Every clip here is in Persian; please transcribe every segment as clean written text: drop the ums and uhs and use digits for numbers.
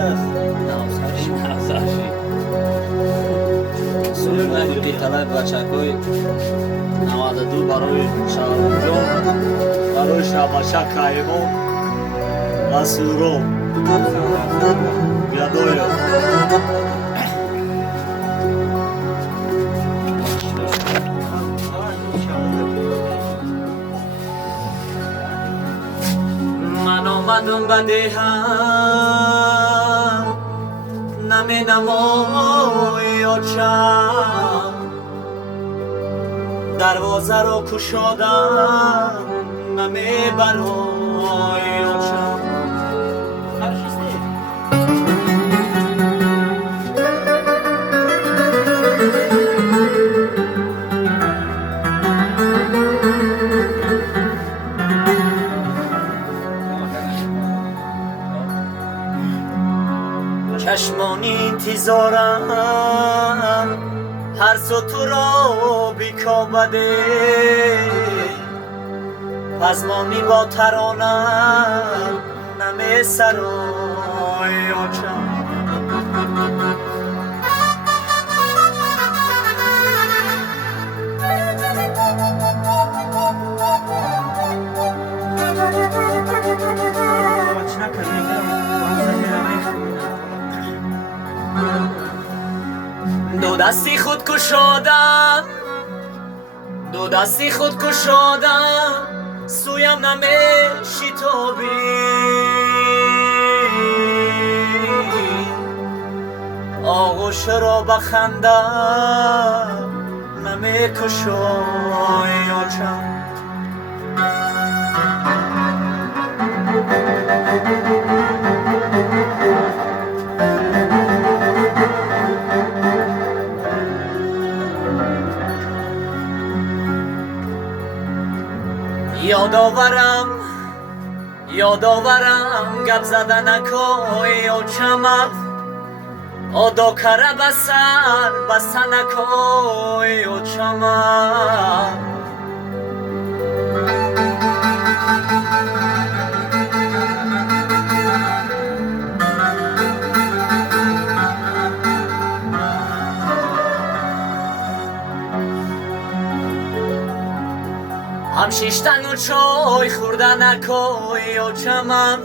است؟ نوساشی سوی طلای بچکوی 92 برای شهرونجان برای شبشه کایمون و سورو گدویو من آمدم به دهم نمی نمای آچم دروازه را کشادم نمی برای آچم چشمانی انتظارم هر سو تو را بیکابده پزمانی با ترانم نمی سرای آچم دو دستی خود کشادم دو دستی خود کشادم سویم نمی شتابی آغوش را بخندم نمی کشای آچم یادآورم گپ زدنکای آچمت آدا کره به سر بستنکای آچمت هم شیشتن و چای خوردن اکای آچمم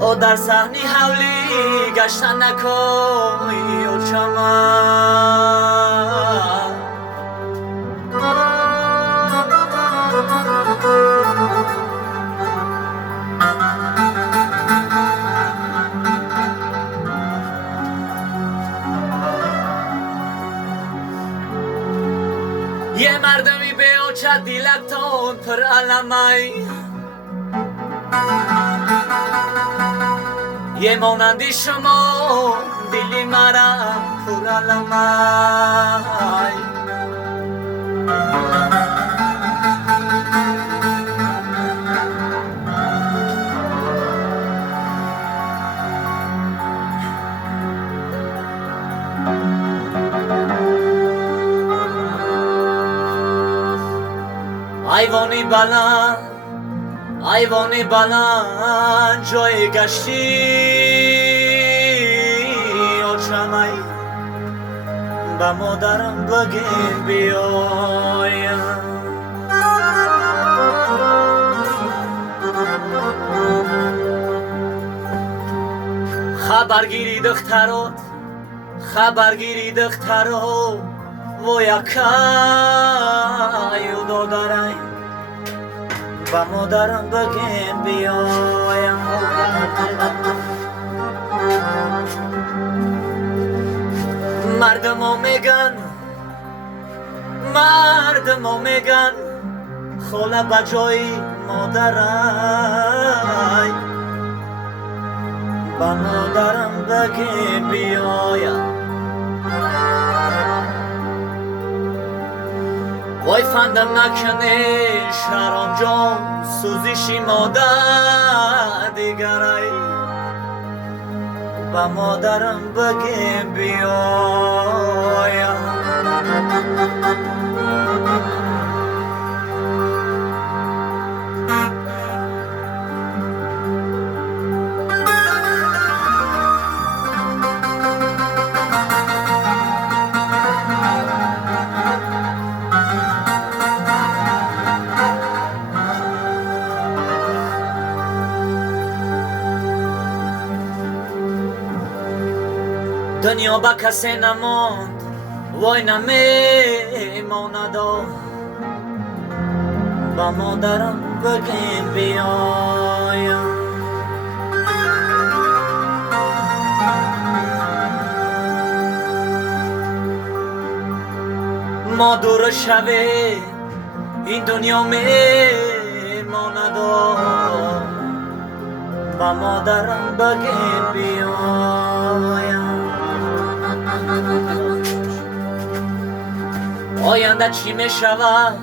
او در صحنی حولی گشتن اکای آچمم یه مردمی به اوچه دیلتون پر علمای یه مانندی شما دلی مرم پر علمای ایوانی بلند جای گشتی آچمای به مادرم بگیم بیایم خبرگیری دخترات و یکای دادرای با مادرم بگیم بیایم مردم ها میگن خاله بجای مادرای با مادرم بگیم بیایم وای فندم نکنه شهرام جان سوزشی مادر دیگرای با مادرم بگیم بیایم دنیا با کسی نماند وای نمیماند با مادرم بگیم بیایم ما دور شوه این دنیا میماند با مادرم بگیم بیایم آینده چی میشود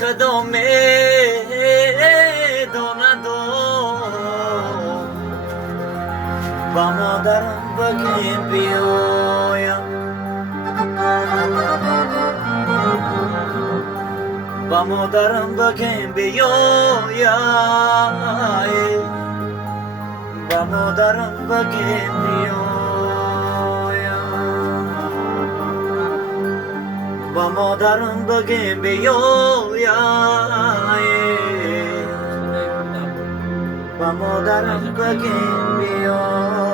خدا میداند با مادرم بگیم بیایم با مادرم بگیم بیایم با مادرم بگیم بیایم با مادرم بگیم بیایم با مادرم بگیم بیایم